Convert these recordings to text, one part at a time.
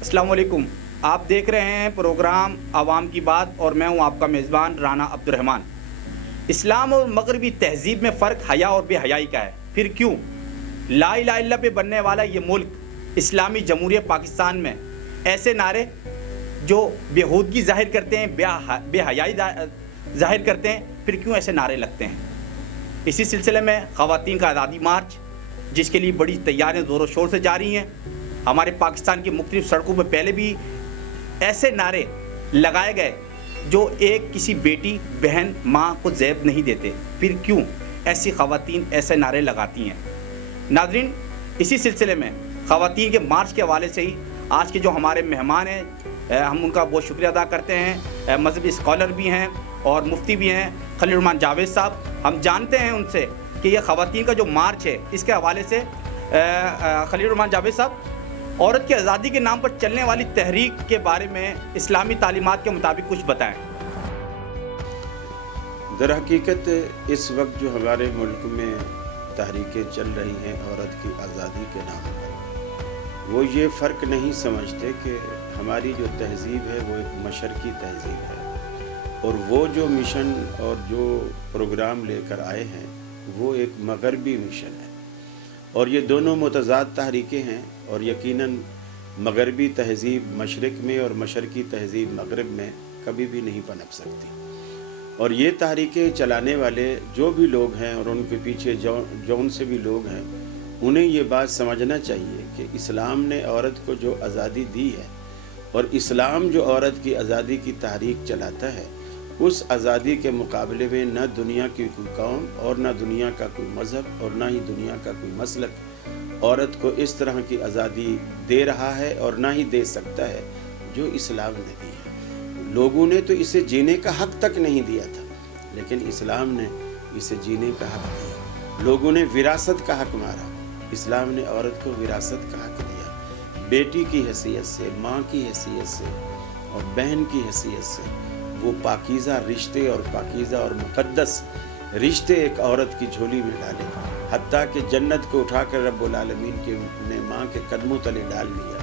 अस्सलाम वालेकुम। आप देख रहे हैं प्रोग्राम आवाम की बात और मैं हूं आपका मेज़बान राना अब्दुर्रहमान। इस्लाम और मगरबी तहज़ीब में फ़र्क हया और बेहयाई का है। फिर क्यों ला इलाहा इल्लल्लाह पे बनने वाला ये मुल्क इस्लामी जमहूरियत पाकिस्तान में ऐसे नारे जो बेहूदगी ज़ाहिर करते हैं, बेहयाई ज़ाहिर करते हैं, फिर क्यों ऐसे नारे लगते हैं? इसी सिलसिले में ख़वातीन का आज़ादी मार्च, जिसके लिए बड़ी तैयारियां ज़ोरों शोर से जारी हैं। हमारे पाकिस्तान की मुख्तलिफ सड़कों पर पहले भी ऐसे नारे लगाए गए जो एक किसी बेटी, बहन, माँ को ज़ेब नहीं देते। फिर क्यों ऐसी ख़वातीन ऐसे नारे लगाती हैं? नाज़रीन, इसी सिलसिले में ख़वातीन के मार्च के हवाले से ही आज के जो हमारे मेहमान हैं, हम उनका बहुत शुक्रिया अदा करते हैं। मजहबी स्कॉलर भी हैं और मुफ्ती भी हैं, खलील रहमान जावेद साहब। हम जानते हैं उनसे कि ये ख़वातीन का जो मार्च है, इसके हवाले से खलील रहमान जावेद साहब, औरत की आज़ादी के नाम पर चलने वाली तहरीक के बारे में इस्लामी तालीमात के मुताबिक कुछ बताएं। दर हकीकत इस वक्त जो हमारे मुल्क में तहरीकें चल रही हैं औरत की आज़ादी के नाम पर, वो ये फ़र्क नहीं समझते कि हमारी जो तहज़ीब है वो एक मशरक़ी तहज़ीब है और वो जो मिशन और जो प्रोग्राम लेकर आए हैं वो एक मगरबी मिशन है। और ये दोनों मुतज़ाद तहरीकें हैं और यकीनन मगरबी तहज़ीब मशरक़ में और मशरक़ी तहज़ीब मगरब में कभी भी नहीं पनप सकती। और ये तहरीकें चलाने वाले जो भी लोग हैं और उनके पीछे जौन से भी लोग हैं, उन्हें ये बात समझना चाहिए कि इस्लाम ने औरत को जो आज़ादी दी है और इस्लाम जो औरत की आज़ादी की तहरीक चलाता है, उस आज़ादी के मुकाबले में न दुनिया की कोई कौम और न दुनिया का कोई मज़हब और न ही दुनिया का कोई मसलक औरत को इस तरह की आज़ादी दे रहा है और ना ही दे सकता है जो इस्लाम ने दी है। लोगों ने तो इसे जीने का हक़ तक नहीं दिया था, लेकिन इस्लाम ने इसे जीने का हक़ दिया। लोगों ने विरासत का हक़ मारा, इस्लाम ने औरत को विरासत का हक़ दिया। बेटी की हैसियत से, माँ की हैसियत से और बहन की हैसियत से वो पाकीज़ा रिश्ते और पाकीज़ा और मुक़द्दस रिश्ते एक औरत की झोली में डाले, हत्ता कि जन्नत को उठाकर रब्बुल आलमीन ने माँ के कदमों तले डाल लिया,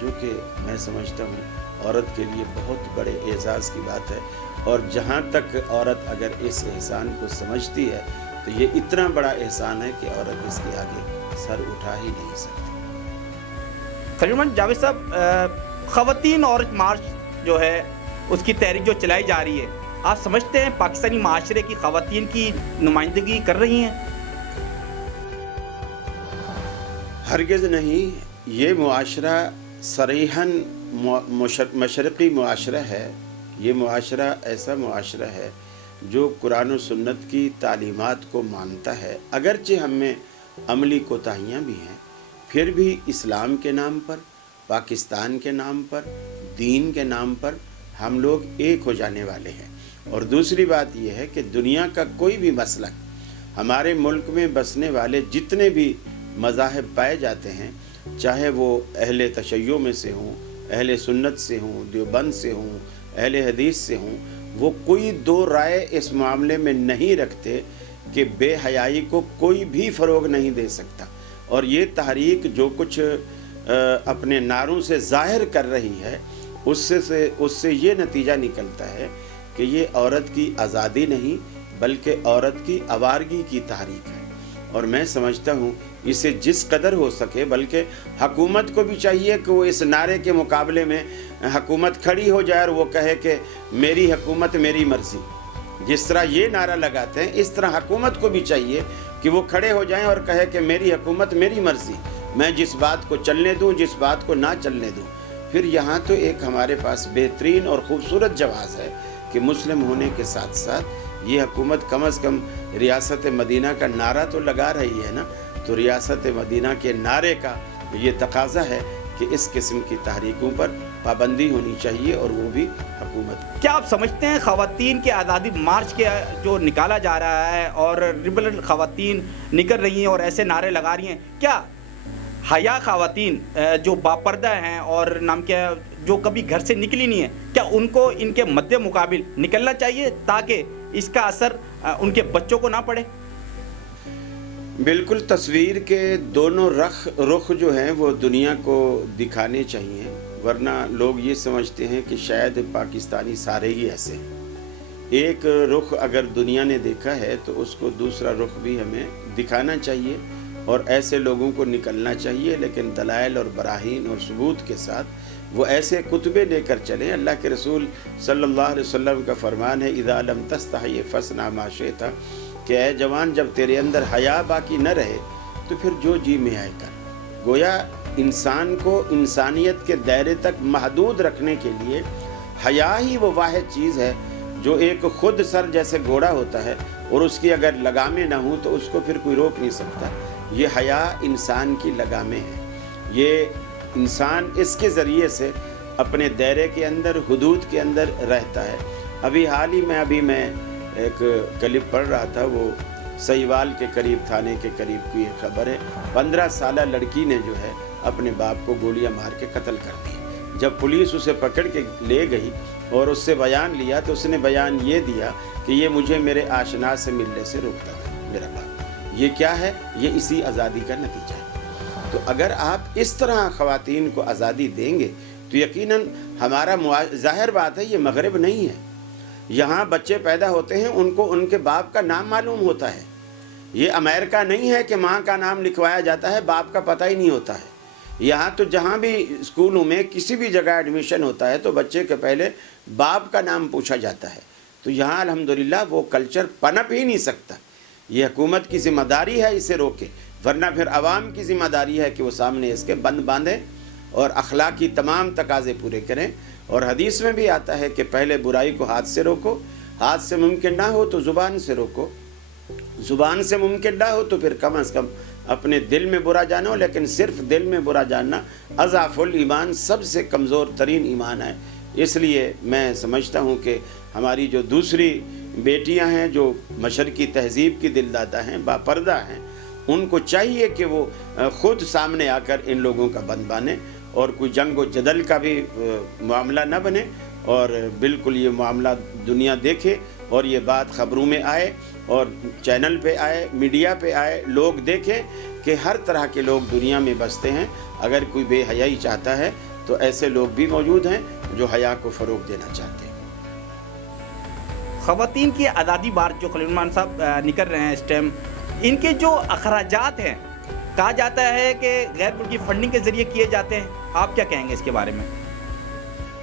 जो कि मैं समझता हूँ औरत के लिए बहुत बड़े एजाज़ की बात है। और जहाँ तक औरत अगर इस एहसान को समझती है तो ये इतना बड़ा एहसान है कि औरत इसके आगे सर उठा ही नहीं सकती। खलील रहमान जावेद साहब, ख़वातीन औरत मार्च जो है उसकी तहरीक जो चलाई जा रही है, आप समझते हैं पाकिस्तानी माशरे की ख़वातीन की नुमाइंदगी कर रही हैं? हरगिज़ नहीं। ये मुआशरा सरीहन मशरक़ी मुआशरा है। ये मुआशरा ऐसा मुआशरा है जो कुरान और सुन्नत की तालीमात को मानता है। अगरचे हम में अमली कोताहियाँ भी हैं, फिर भी इस्लाम के नाम पर, पाकिस्तान के नाम पर, दीन के नाम पर हम लोग एक हो जाने वाले हैं। और दूसरी बात यह है कि दुनिया का कोई भी मसलक, हमारे मुल्क में बसने वाले जितने भी मज़ाहिब पाए जाते हैं, चाहे वो अहले तशय्यो में से हों, अहले सुन्नत से हों, देवबंद से हों, अहले हदीस से हों, वो कोई दो राय इस मामले में नहीं रखते कि बेहयाई को कोई भी फ़रोग़ नहीं दे सकता। और ये तहरीक जो कुछ अपने नारों से ज़ाहिर कर रही है, उससे ये नतीजा निकलता है कि ये औरत की आज़ादी नहीं बल्कि औरत की आवारगी की तहरीक है। और मैं समझता हूँ इसे जिस कदर हो सके, बल्कि हुकूमत को भी चाहिए कि वो इस नारे के मुकाबले में हुकूमत खड़ी हो जाए और वो कहे कि मेरी हुकूमत मेरी मर्ज़ी। जिस तरह ये नारा लगाते हैं, इस तरह हुकूमत को भी चाहिए कि वो खड़े हो जाएं और कहे कि मेरी हुकूमत मेरी मर्ज़ी, मैं जिस बात को चलने दूँ, जिस बात को ना चलने दूँ। फिर यहाँ तो एक हमारे पास बेहतरीन और ख़ूबसूरत जवाज़ है कि मुस्लिम होने के साथ साथ ये हुकूमत कम अज़ कम रियासत मदीना का नारा तो लगा रही है ना। तो रियासत मदीना के नारे का ये तकाज़ा है कि इस किस्म की तहरीकों पर पाबंदी होनी चाहिए और वो भी हुकूमत। क्या आप समझते हैं ख़वातीन के आज़ादी मार्च के जो निकाला जा रहा है और रिबेल ख़वातीन निकल रही हैं और ऐसे नारे लगा रही हैं, क्या हया ख़वातीन जो बापर्दा हैं और नाम क्या जो कभी घर से निकली नहीं है, क्या उनको इनके मद्दे मुकाबिल निकलना चाहिए ताकि इसका असर उनके बच्चों को ना पड़े? بالکل تصویر کے دونوں رخ جو ہیں وہ دنیا کو دکھانے چاہیے، ورنہ لوگ یہ سمجھتے ہیں کہ شاید پاکستانی سارے ہی ایسے ہیں۔ ایک رخ اگر دنیا نے دیکھا ہے تو اس کو دوسرا رخ بھی ہمیں دکھانا چاہیے اور ایسے لوگوں کو نکلنا چاہیے، لیکن دلائل اور براہین اور ثبوت کے ساتھ وہ ایسے کتبے لے کر چلیں۔ اللہ کے رسول صلی اللہ علیہ وسلم کا فرمان ہے اذا لم تستحی فاصنع ما شئت، کہ اے جوان جب تیرے اندر حیا باقی نہ رہے تو پھر جو جی میں آئے کر۔ گویا انسان کو انسانیت کے دائرے تک محدود رکھنے کے لیے حیا ہی وہ واحد چیز ہے جو ایک خود سر جیسے گھوڑا ہوتا ہے اور اس کی اگر لگامیں نہ ہوں تو اس کو پھر کوئی روک نہیں سکتا۔ یہ حیا انسان کی لگامیں ہیں، یہ انسان اس کے ذریعے سے اپنے دائرے کے اندر، حدود کے اندر رہتا ہے۔ ابھی حال ہی میں ایک کلپ پڑھ رہا تھا، وہ سہیوال کے قریب، تھانے کے قریب کی ایک خبر ہے۔ 15 سالہ لڑکی نے جو ہے اپنے باپ کو گولیاں مار کے قتل کر دی۔ جب پولیس اسے پکڑ کے لے گئی اور اس سے بیان لیا تو اس نے بیان یہ دیا کہ یہ مجھے میرے آشنا سے ملنے سے روکتا تھا میرا باپ۔ یہ کیا ہے؟ یہ اسی آزادی کا نتیجہ ہے۔ تو اگر آپ اس طرح خواتین کو آزادی دیں گے تو یقیناً ہمارا ظاہر بات ہے یہ مغرب نہیں ہے۔ یہاں بچے پیدا ہوتے ہیں، ان کو ان کے باپ کا نام معلوم ہوتا ہے۔ یہ امریکہ نہیں ہے کہ ماں کا نام لکھوایا جاتا ہے، باپ کا پتہ ہی نہیں ہوتا ہے۔ یہاں تو جہاں بھی اسکولوں میں کسی بھی جگہ ایڈمیشن ہوتا ہے تو بچے کے پہلے باپ کا نام پوچھا جاتا ہے۔ تو یہاں الحمدللہ وہ کلچر پنپ ہی نہیں سکتا۔ یہ حکومت کی ذمہ داری ہے اسے روکے، ورنہ پھر عوام کی ذمہ داری ہے کہ وہ سامنے اس کے بند باندھیں اور اخلاقی تمام تقاضے پورے کریں۔ اور حدیث میں بھی آتا ہے کہ پہلے برائی کو ہاتھ سے روکو، ہاتھ سے ممکن نہ ہو تو زبان سے روکو، زبان سے ممکن نہ ہو تو پھر کم از کم اپنے دل میں برا جانو، لیکن صرف دل میں برا جاننا اضعف الایمان، سب سے کمزور ترین ایمان ہے۔ اس لیے میں سمجھتا ہوں کہ ہماری جو دوسری بیٹیاں ہیں جو مشرقی تہذیب کی دلدادہ ہیں، باپردہ ہیں، ان کو چاہیے کہ وہ خود سامنے آ کر ان لوگوں کا بند بانے اور کوئی جنگ و جدل کا بھی معاملہ نہ بنے، اور بالکل یہ معاملہ دنیا دیکھے اور یہ بات خبروں میں آئے اور چینل پہ آئے، میڈیا پہ آئے، لوگ دیکھیں کہ ہر طرح کے لوگ دنیا میں بستے ہیں۔ اگر کوئی بے حیائی چاہتا ہے تو ایسے لوگ بھی موجود ہیں جو حیا کو فروغ دینا چاہتے ہیں۔ خواتین کی آزادی بات جو خلیل الرحمان صاحب نکل رہے ہیں اس ٹائم، ان کے جو اخراجات ہیں کہا جاتا ہے کہ غیر ملکی فنڈنگ کے ذریعے کیے جاتے ہیں، آپ کیا کہیں گے اس کے بارے میں؟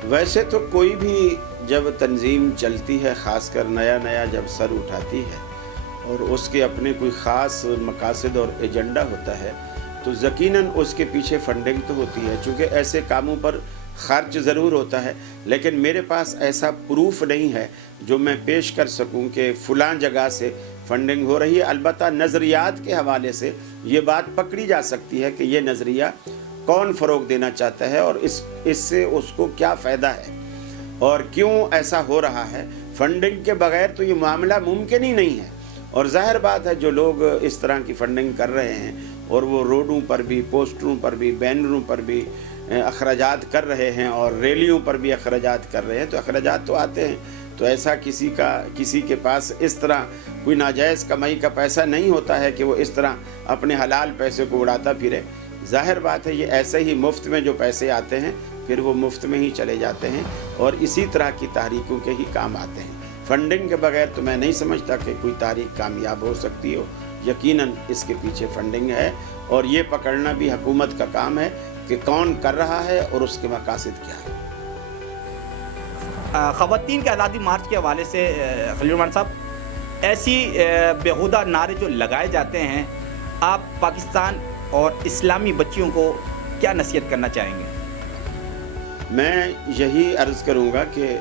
ویسے تو کوئی بھی جب تنظیم چلتی ہے، خاص کر نیا جب سر اٹھاتی ہے اور اس کے اپنے کوئی خاص مقاصد اور ایجنڈا ہوتا ہے تو یقیناً اس کے پیچھے فنڈنگ تو ہوتی ہے، چونکہ ایسے کاموں پر خرچ ضرور ہوتا ہے، لیکن میرے پاس ایسا پروف نہیں ہے جو میں پیش کر سکوں کہ فلاں جگہ سے فنڈنگ ہو رہی ہے۔ البتہ نظریات کے حوالے سے یہ بات پکڑی جا سکتی ہے کہ یہ نظریہ کون فروغ دینا چاہتا ہے اور اس سے اس کو کیا فائدہ ہے اور کیوں ایسا ہو رہا ہے۔ فنڈنگ کے بغیر تو یہ معاملہ ممکن ہی نہیں ہے، اور ظاہر بات ہے جو لوگ اس طرح کی فنڈنگ کر رہے ہیں اور وہ روڈوں پر بھی، پوسٹروں پر بھی، بینروں پر بھی اخراجات کر رہے ہیں اور ریلیوں پر بھی اخراجات کر رہے ہیں، تو اخراجات تو آتے ہیں۔ تو ایسا کسی کے پاس اس طرح کوئی ناجائز کمائی کا پیسہ نہیں ہوتا ہے کہ وہ اس طرح اپنے حلال پیسے کو اڑاتا پھرے۔ ظاہر بات ہے یہ ایسے ہی مفت میں جو پیسے آتے ہیں پھر وہ مفت میں ہی چلے جاتے ہیں اور اسی طرح کی تحریکوں کے ہی کام آتے ہیں۔ فنڈنگ کے بغیر تو میں نہیں سمجھتا کہ کوئی تحریک کامیاب ہو سکتی ہو۔ یقیناً اس کے پیچھے فنڈنگ ہے اور یہ پکڑنا بھی حکومت کا کام ہے کہ کون کر رہا ہے اور اس کے مقاصد کیا ہے۔ خواتین کے آزادی مارچ کے حوالے سے خلیل الرحمان صاحب، ایسی بیہودہ نعرے جو لگائے جاتے ہیں، آپ پاکستان اور اسلامی بچیوں کو کیا نصیحت کرنا چاہیں گے؟ میں یہی عرض کروں گا کہ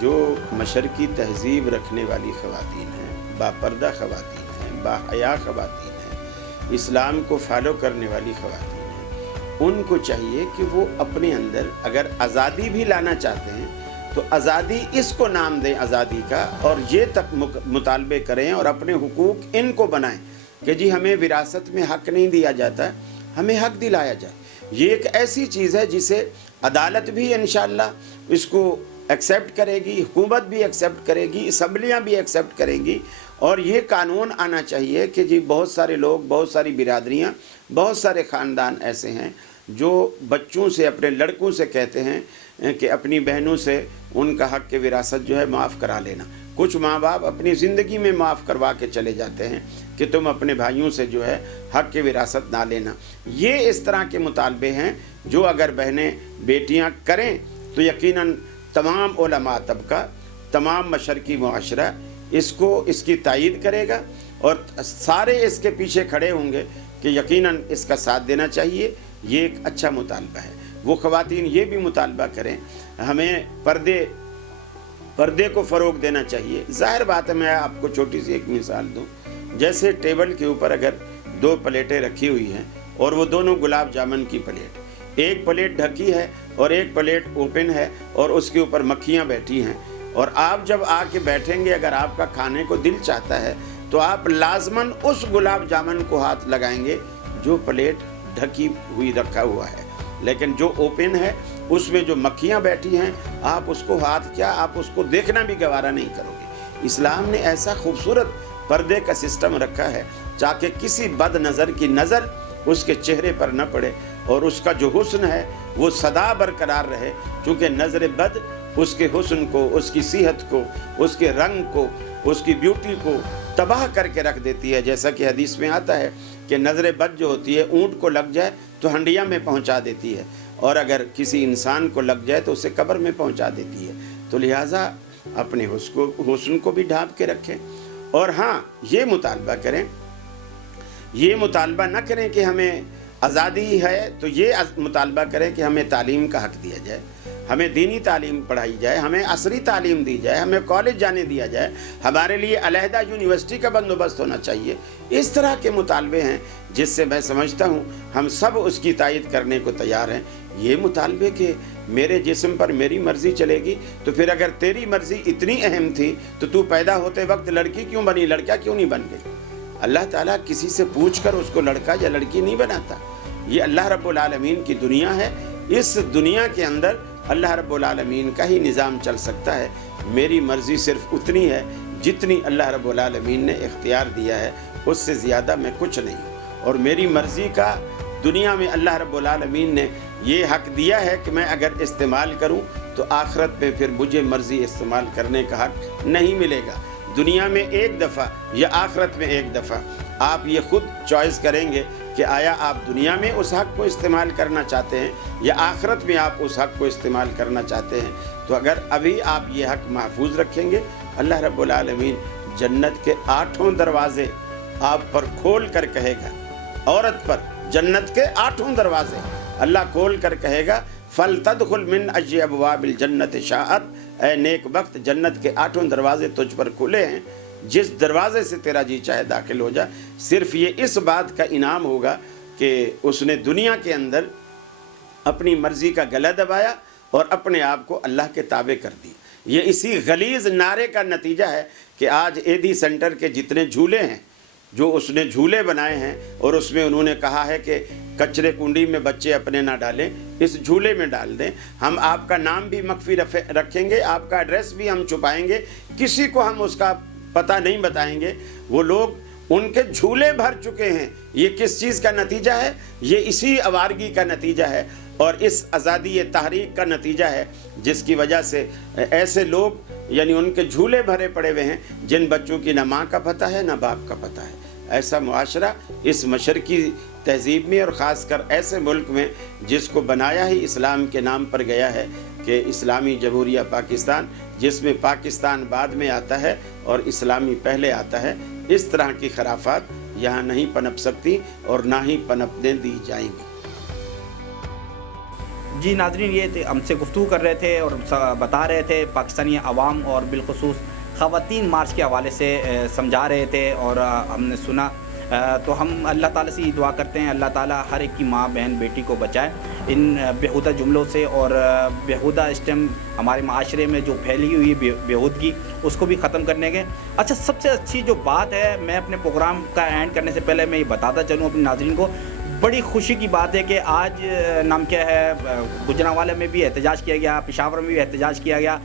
جو مشرقی تہذیب رکھنے والی خواتین ہیں، باپردہ خواتین ہیں، باحیا خواتین ہیں، اسلام کو فالو کرنے والی خواتین ہیں، ان کو چاہیے کہ وہ اپنے اندر اگر آزادی بھی لانا چاہتے ہیں تو آزادی اس کو نام دیں آزادی کا، اور یہ تک مطالبے کریں اور اپنے حقوق ان کو بنائیں کہ جی ہمیں وراثت میں حق نہیں دیا جاتا، ہمیں حق دلایا جائے۔ یہ ایک ایسی چیز ہے جسے عدالت بھی انشاءاللہ اس کو एक्सेप्ट करेगी, हुकूमत भी एक्सेप्ट करेगी, असम्बलियाँ भी एक्सेप्ट करेंगी। और ये कानून आना चाहिए कि जी बहुत सारे लोग, बहुत सारी बिरादरियाँ, बहुत सारे ख़ानदान ऐसे हैं जो बच्चों से, अपने लड़कों से कहते हैं कि अपनी बहनों से उनका हक़ के विरासत जो है माफ़ करा लेना। कुछ माँ बाप अपनी ज़िंदगी में माफ़ करवा के चले जाते हैं कि तुम अपने भाइयों से जो है हक़ के विरासत ना लेना। ये इस तरह के मुतालबे हैं जो अगर बहनें बेटियाँ करें तो यकीनन तमाम उलमा तबका, तमाम मशरकी मुआशरा इसकी तायीद करेगा और सारे इसके पीछे खड़े होंगे कि यकीनन इसका साथ देना चाहिए। ये एक अच्छा मुतालबा है। वो ख़वातीन ये भी मुतालबा करें, हमें पर्दे को फ़रोग़ देना चाहिए। ज़ाहिर बात है, मैं आपको छोटी सी एक मिसाल दूँ। जैसे टेबल के ऊपर अगर 2 प्लेटें रखी हुई हैं और वो दोनों गुलाब जामुन की प्लेट, एक प्लेट ढकी है और एक प्लेट ओपन है और उसके ऊपर मक्खियाँ बैठी हैं, और आप जब आके बैठेंगे, अगर आपका खाने को दिल चाहता है तो आप लाजमन उस गुलाब जामुन को हाथ लगाएंगे जो प्लेट ढकी हुई रखा हुआ है। लेकिन जो ओपन है उसमें जो मक्खियाँ बैठी हैं, आप उसको हाथ क्या, आप उसको देखना भी गवारा नहीं करोगे। इस्लाम ने ऐसा खूबसूरत पर्दे का सिस्टम रखा है ताकि किसी बद नज़र की नज़र उसके चेहरे पर न पड़े और उसका जो हुस्न है वो सदा बरकरार रहे। क्योंकि नज़र बद उसके हुस्न को, उसकी सेहत को, उसके रंग को, उसकी ब्यूटी को तबाह करके रख देती है। जैसा कि हदीस में आता है कि नज़र बद जो होती है, ऊँट को लग जाए तो हंडिया में पहुँचा देती है, और अगर किसी इंसान को लग जाए तो उसे कब्र में पहुँचा देती है। तो लिहाजा अपने हुस्न को भी ढाँप के रखें। और हाँ, ये मुतालबा करें, ये मुतालबा न करें कि हमें आज़ादी है, तो ये मुतालबा करें कि हमें तालीम का हक़ दिया जाए, हमें दीनी तालीम पढ़ाई जाए, हमें असरी तालीम दी जाए, हमें कॉलेज जाने दिया जाए, हमारे लिए अलहदा यूनिवर्सिटी का बंदोबस्त होना चाहिए। इस तरह के मुतालबे हैं जिससे मैं समझता हूँ हम सब उसकी तायीद करने को तैयार हैं। ये मुतालबे कि मेरे जिस्म पर मेरी मर्ज़ी चलेगी, तो फिर अगर तेरी मर्ज़ी इतनी अहम थी तो तू पैदा होते वक्त लड़की क्यों बनी, लड़का क्यों नहीं बन गई? अल्लाह ताला किसी से पूछकर उसको लड़का या लड़की नहीं बनाता। ये अल्लाह रब्बुल आलमीन की दुनिया है। इस दुनिया के अंदर अल्लाह रब्बुल आलमीन का ही निज़ाम चल सकता है। मेरी मर्ज़ी सिर्फ उतनी है जितनी अल्लाह रब्बुल आलमीन ने इख्तियार दिया है, उससे ज़्यादा मैं कुछ नहीं हूँ। और मेरी मर्ज़ी का दुनिया में अल्लाह रब्बुल आलमीन ने ये हक़ दिया है कि मैं अगर इस्तेमाल करूँ तो आखिरत में फिर मुझे मर्ज़ी इस्तेमाल करने का हक़ नहीं मिलेगा। दुनिया में एक दफ़ा या आखिरत में एक दफ़ा आप ये ख़ुद चॉइस करेंगे कि आया आप दुनिया में उस हक़ को इस्तेमाल करना चाहते हैं या आखिरत में आप उस हक़ को इस्तेमाल करना चाहते हैं। तो अगर अभी आप ये हक़ महफूज रखेंगे, अल्लाह रब्बुल आलमीन जन्नत के 8 दरवाज़े आप पर खोल कर कहेगा, औरत पर जन्नत के 8 दरवाज़े अल्लाह खोल कर कहेगा, फल तदखुल मिन अय्यि अबवाबिल जन्नत शाअत, ऐ नेक वक्त जन्नत के 8 दरवाज़े तुझ पर खुले हैं, जिस दरवाज़े से तेरा जी चाहे दाखिल हो जा। सिर्फ ये इस बात का इनाम होगा कि उसने दुनिया के अंदर अपनी मर्ज़ी का गला दबाया और अपने आप को अल्लाह के ताबे कर दी। ये इसी गलीज़ नारे का नतीजा है कि आज एडी सेंटर के जितने झूले हैं, जो उसने झूले बनाए हैं और उसमें उन्होंने कहा है कि कचरे कुंडी में बच्चे अपने ना डालें, इस झूले में डाल दें। हम आपका नाम भी मख्फी रखेंगे, आपका एड्रेस भी हम छुपाएंगे, किसी को हम उसका पता नहीं बताएंगे। वो लोग उनके झूले भर चुके हैं। ये किस चीज़ का नतीजा है? ये इसी आवारगी का नतीजा है और इस आज़ादी तहरीक का नतीजा है, जिसकी वजह से ऐसे लोग यानी उनके झूले भरे पड़े हुए हैं जिन बच्चों की ना माँ का पता है ना बाप का पता है। ऐसा मुआशरा इस मशरकी तहज़ीब में और ख़ासकर ऐसे मुल्क में जिसको बनाया ही इस्लाम के नाम पर गया है कि इस्लामी जमहूरिया पाकिस्तान, जिसमें पाकिस्तान बाद में आता है और इस्लामी पहले आता है, इस तरह की खराफात यहाँ नहीं पनप सकती और ना ही पनपने दी जाएंगी। जी नाज़रीन, ये हमसे गुफ्तगू कर रहे थे और बता रहे थे पाकिस्तानी अवाम और बिलखुसूस ख़वातीन मार्च के हवाले से समझा रहे थे और हमने सुना। तो हम अल्लाह ताला से दुआ करते हैं, अल्लाह ताला हर एक की माँ बहन बेटी को बचाए इन बेहुदा जुमलों से और बेहुदा इस टाइम हमारे माशरे में जो फैली हुई बेहूदगी उसको भी ख़त्म करने के। अच्छा, सबसे अच्छी जो बात है, मैं अपने प्रोग्राम का एंड करने से पहले मैं ये बताता चलूँ अपने नाज़रीन को, बड़ी खुशी की बात है कि आज नाम क्या है, गुजरांवाला में भी एहतजाज किया गया, पेशावर में भी एहतजाज किया गया,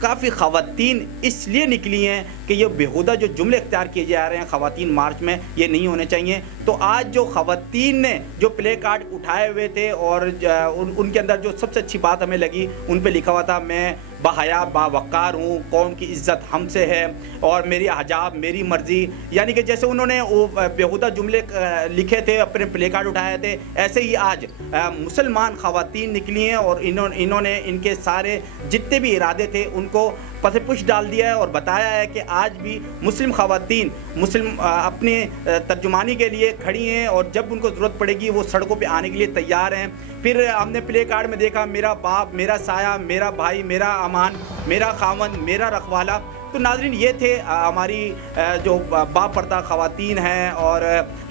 کافی خواتین اس لیے نکلی ہیں کہ یہ بیہودہ جو جملے اختیار کیے جا رہے ہیں خواتین مارچ میں، یہ نہیں ہونے چاہیے. تو آج جو خواتین نے جو پلے کارڈ اٹھائے ہوئے تھے اور ان کے اندر جو سب سے اچھی بات ہمیں لگی، ان پہ لکھا ہوا تھا میں باحیا باوقار ہوں، قوم کی عزت ہم سے ہے اور میری حجاب میری مرضی. یعنی کہ جیسے انہوں نے وہ بیہودہ جملے لکھے تھے، اپنے پلے کارڈ اٹھائے تھے، ایسے ہی آج مسلمان خواتین نکلی ہیں اور انہوں نے ان کے سارے جتنے بھی ارادے تھے ان کو پس پش ڈال دیا ہے اور بتایا ہے کہ آج بھی مسلم خواتین اپنی ترجمانی کے لیے کھڑی ہیں اور جب ان کو ضرورت پڑے گی وہ سڑکوں پہ آنے کے لیے تیار ہیں. پھر ہم نے پلے کارڈ میں دیکھا میرا باپ میرا سایہ میرا بھائی میرا امان میرا خاوند میرا رکھوالا. تو ناظرین یہ تھے ہماری جو با پردہ خواتین ہیں اور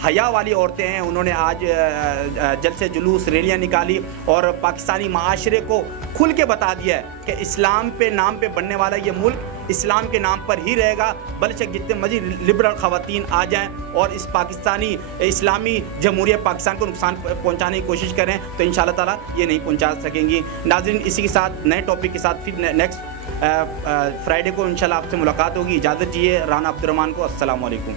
حیا والی عورتیں ہیں، انہوں نے آج جلسے جلوس ریلیاں نکالی اور پاکستانی معاشرے کو کھل کے بتا دیا ہے کہ اسلام پہ نام پہ بننے والا یہ ملک اسلام کے نام پر ہی رہے گا. بلشک جتنے مزید لبرل خواتین آ جائیں اور اس پاکستانی اسلامی جمہوریہ پاکستان کو نقصان پہنچانے کی کوشش کریں تو انشاءاللہ تعالیٰ یہ نہیں پہنچا سکیں گی. ناظرین اسی کے ساتھ نئے ٹاپک کے ساتھ پھر نیکسٹ فرائیڈے کو انشاءاللہ آپ سے ملاقات ہوگی. اجازت دیجیے رانا عبد الرحمان کو. السلام علیکم.